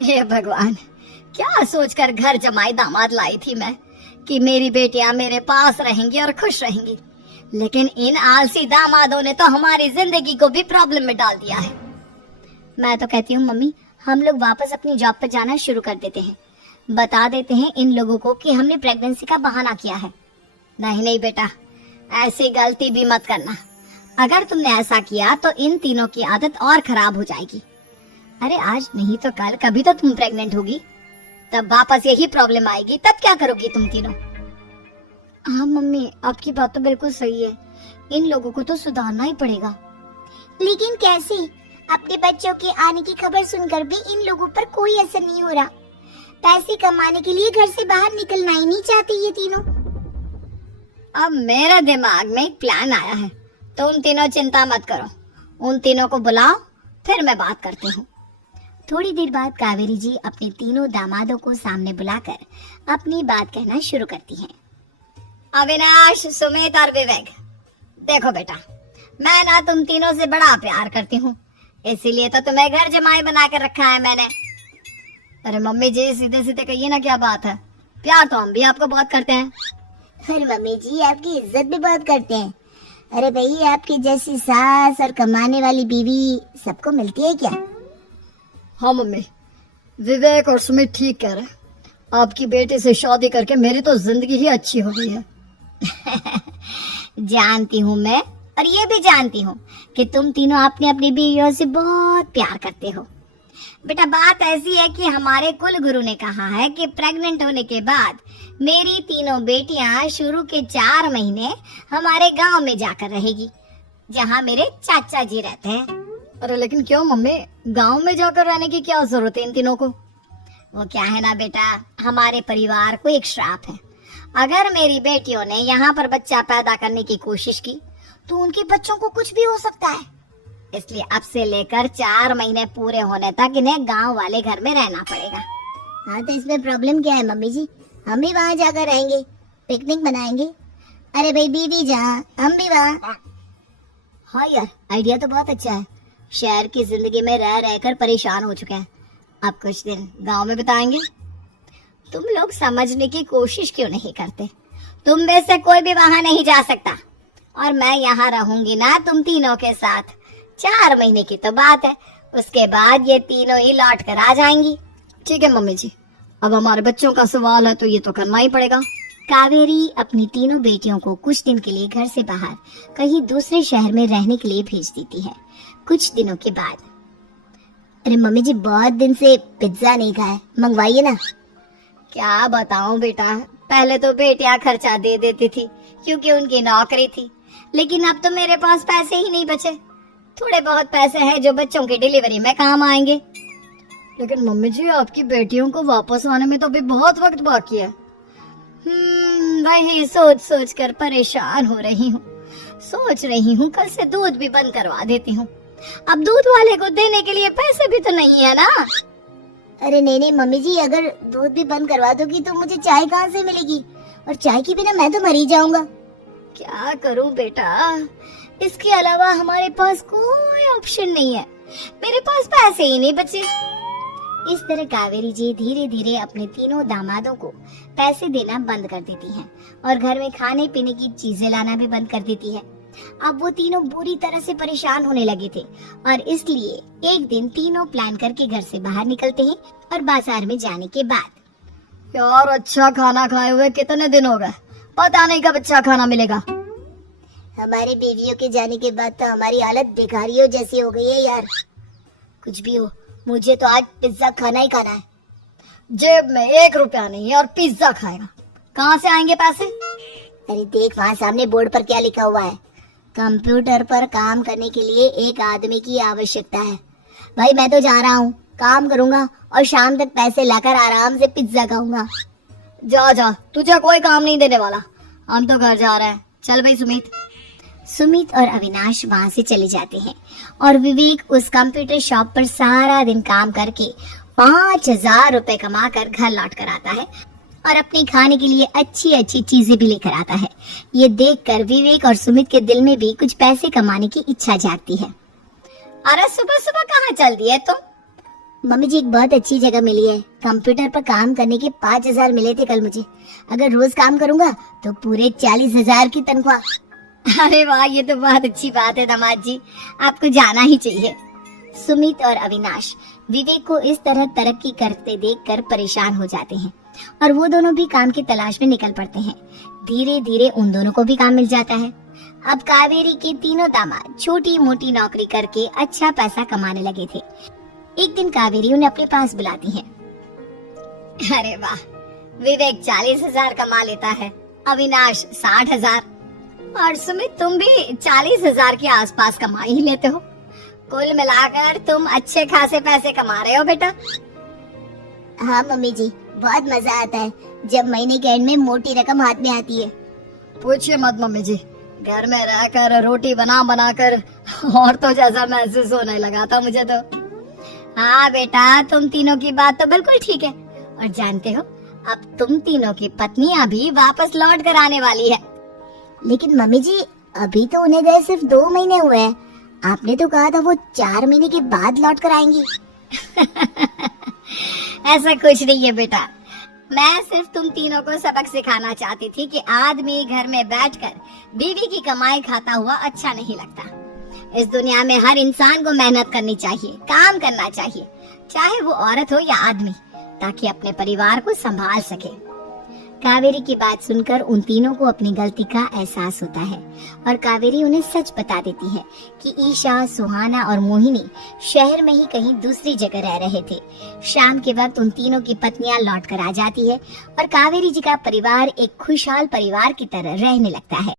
हे भगवान, क्या सोचकर घर जमाई दामाद लाई थी मैं कि मेरी बेटियां मेरे पास रहेंगी और खुश रहेंगी, लेकिन इन आलसी दामादों ने तो हमारी जिंदगी को भी प्रॉब्लम में डाल दिया है। मैं तो कहती हूँ मम्मी, हम लोग वापस अपनी जॉब पर जाना शुरू कर देते हैं। बता देते हैं इन लोगों को कि हमने प्रेगनेंसी का बहाना किया है। नहीं नहीं बेटा, ऐसी गलती भी मत करना। अगर तुमने ऐसा किया तो इन तीनों की आदत और खराब हो जाएगी। अरे आज नहीं तो कल कभी तो तुम प्रेग्नेंट होगी, तब वापस यही प्रॉब्लम आएगी। तब क्या करोगी तुम तीनों? हाँ मम्मी, आपकी बात तो बिल्कुल सही है। इन लोगों को तो सुधारना ही पड़ेगा। लेकिन कैसे? अपने बच्चों के आने की खबर सुनकर भी इन लोगों पर कोई असर नहीं हो रहा। पैसे कमाने के लिए घर से बाहर निकलना ही नहीं चाहते ये तीनों। अब मेरे दिमाग में एक प्लान आया है, तो उन तीनों चिंता मत करो। उन तीनों को बुलाओ, फिर मैं बात करती हूँ। थोड़ी देर बाद कावेरी जी अपने तीनों दामादों को सामने बुलाकर अपनी बात कहना शुरू करती हैं। अविनाश, सुमित और विवेक, देखो बेटा, मैं ना तुम तीनों से बड़ा प्यार करती हूँ, इसीलिए तो तुम्हें घर जमाई बना कर रखा है मैंने। अरे मम्मी जी, सीधे सीधे कहिए ना, क्या बात है? प्यार तो हम भी आपको बहुत करते हैं। अरे मम्मी जी, आपकी इज्जत भी बहुत करते हैं। अरे भाई, आपकी जैसी सास और कमाने वाली बीवी सबको मिलती है क्या? हाँ मम्मी, विवेक और सुमित ठीक कह रहे हैं। आपकी बेटी से शादी करके मेरी तो जिंदगी ही अच्छी हो गई है। जानती हूँ मैं, और ये भी जानती हूँ कि तुम तीनों अपनी अपनी बीवियों से बहुत प्यार करते हो। बेटा, बात ऐसी है कि हमारे कुल गुरु ने कहा है कि प्रेग्नेंट होने के बाद मेरी तीनों बेटियां शुरू के 4 महीने हमारे गांव में जाकर रहेगी, जहां मेरे चाचा जी रहते हैं। अरे लेकिन क्यों मम्मी, गांव में जाकर रहने की क्या जरूरत है इन तीनों को? वो क्या है ना बेटा, हमारे परिवार को एक श्राप है। अगर मेरी बेटियों ने यहाँ पर बच्चा पैदा करने की कोशिश की तो उनके बच्चों को कुछ भी हो सकता है। इसलिए अब से लेकर 4 महीने पूरे होने तक इन्हें गांव वाले घर में रहना पड़ेगा। हाँ, तो इसमें प्रॉब्लम क्या है मम्मी जी? हम भी वहाँ जाकर रहेंगे, पिकनिक मनाएंगे। अरे भाई, बीवी जहाँ हम भी वहाँ। हाँ यार, आइडिया तो बहुत अच्छा है। शहर की जिंदगी में रह रहकर परेशान हो चुके हैं, अब कुछ दिन गांव में बिताएंगे। तुम लोग समझने की कोशिश क्यों नहीं करते? तुम में से कोई भी वहां नहीं जा सकता, और मैं यहाँ रहूंगी ना तुम तीनों के साथ। 4 महीने की तो बात है, उसके बाद ये तीनों ही लौट कर आ जाएंगी। ठीक है मम्मी जी, अब हमारे बच्चों का सवाल है तो ये तो करना ही पड़ेगा। कावेरी अपनी तीनों बेटियों को कुछ दिन के लिए घर से बाहर कहीं दूसरे शहर में रहने के लिए भेज देती है। कुछ दिनों के बाद, अरे मम्मी जी, बहुत दिन से पिज्जा नहीं खाया, मंगवाइए ना। क्या बताऊं बेटा, पहले तो बेटियां खर्चा दे देती थी क्योंकि उनकी नौकरी थी, लेकिन अब तो मेरे पास पैसे ही नहीं बचे। थोड़े बहुत पैसे हैं जो बच्चों की डिलीवरी में काम आएंगे। लेकिन मम्मी जी, आपकी बेटियों को वापस आने में तो अभी बहुत वक्त बाकी है। वही सोच सोच कर परेशान हो रही हूँ। सोच रही हूँ कल से दूध भी बंद करवा देती हूँ। अब दूध वाले को देने के लिए पैसे भी तो नहीं है ना। अरे नहीं मम्मी जी, अगर दूध भी बंद करवा दोगी तो मुझे चाय कहाँ से मिलेगी? और चाय के बिना मैं तो मर ही जाऊंगा। क्या करूँ बेटा, इसके अलावा हमारे पास कोई ऑप्शन नहीं है। मेरे पास पैसे ही नहीं बचे। इस तरह कावेरी जी धीरे धीरे अपने तीनों दामादों को पैसे देना बंद कर देती हैं और घर में खाने पीने की चीजें लाना भी बंद कर देती है। अब वो तीनों बुरी तरह से परेशान होने लगे थे, और इसलिए एक दिन तीनों प्लान करके घर से बाहर निकलते हैं। और बाजार में जाने के बाद, यार अच्छा खाना खाए हुए कितने दिन हो गए, पता नहीं कब अच्छा खाना मिलेगा। हमारी बीवियों के जाने के बाद तो हमारी हालत भिखारियों जैसी हो गई है यार। कुछ भी हो, मुझे तो आज पिज्जा खाना ही खाना है। जेब में 1 रुपया नहीं है और पिज्जा खाएगा, कहाँ से आएंगे पैसे? अरे देख, वहाँ सामने बोर्ड पर क्या लिखा हुआ है, कंप्यूटर पर काम करने के लिए एक आदमी की आवश्यकता है। भाई मैं तो जा रहा हूँ, काम करूँगा और शाम तक पैसे लाकर आराम से पिज्जा खाऊंगा। जा जा, तुझे कोई काम नहीं देने वाला, हम तो घर जा रहे हैं। चल भाई सुमित और अविनाश वहाँ से चले जाते हैं, और विवेक उस कंप्यूटर शॉप पर सारा दिन काम करके 5000 रुपए कमा कर घर लौट कर आता है और अपने खाने के लिए अच्छी अच्छी चीजें भी लेकर आता है। ये देखकर विवेक और सुमित के दिल में भी कुछ पैसे कमाने की इच्छा जागती है। अरे सुबह सुबह कहाँ चल दिए तुम? मम्मी जी एक बहुत अच्छी जगह मिली है, कंप्यूटर पर काम करने के 5,000 मिले थे कल मुझे। अगर रोज काम करूंगा तो पूरे 40,000 की तनख्वाह। अरे वाह, ये तो बहुत अच्छी बात है दामाद जी, आपको जाना ही चाहिए। सुमित और अविनाश विवेक को इस तरह तरक्की करते देखकर परेशान हो जाते हैं और वो दोनों भी काम की तलाश में निकल पड़ते हैं। धीरे धीरे उन दोनों को भी काम मिल जाता है। अब कावेरी के तीनों दामाद छोटी मोटी नौकरी करके अच्छा पैसा कमाने लगे थे। एक दिन कावेरी उन्हें अपने पास बुलाती है। अरे वाह, विवेक 40,000 कमा लेता है, अविनाश 60,000 और सुमित तुम भी 40,000 के आसपास कमा ही लेते हो। कुल मिलाकर तुम अच्छे खासे पैसे कमा रहे हो बेटा। हाँ मम्मी जी, बहुत मजा आता है जब महीने के एंड में मोटी रकम हाथ में आती है। पूछिए मत मम्मी जी, घर में रहकर रोटी बना बना कर और तो जैसा महसूस होने लगा था मुझे तो। हाँ बेटा, तुम तीनों की बात तो बिल्कुल ठीक है। और जानते हो, अब तुम तीनों की पत्नियां भी वापस लौट कर आने वाली है। लेकिन मम्मी जी, अभी तो उन्हें गए सिर्फ 2 महीने हुए हैं। आपने तो कहा था वो 4 महीने के बाद लौट कर आएंगी। ऐसा कुछ नहीं है बेटा, मैं सिर्फ तुम तीनों को सबक सिखाना चाहती थी कि आदमी घर में बैठकर बीवी की कमाई खाता हुआ अच्छा नहीं लगता। इस दुनिया में हर इंसान को मेहनत करनी चाहिए, काम करना चाहिए, चाहे वो औरत हो या आदमी, ताकि अपने परिवार को संभाल सके। कावेरी की बात सुनकर उन तीनों को अपनी गलती का एहसास होता है और कावेरी उन्हें सच बता देती है कि ईशा, सुहाना और मोहिनी शहर में ही कहीं दूसरी जगह रह रहे थे। शाम के वक्त उन तीनों की पत्नियां लौट कर आ जाती है और कावेरी जी का परिवार एक खुशहाल परिवार की तरह रहने लगता है।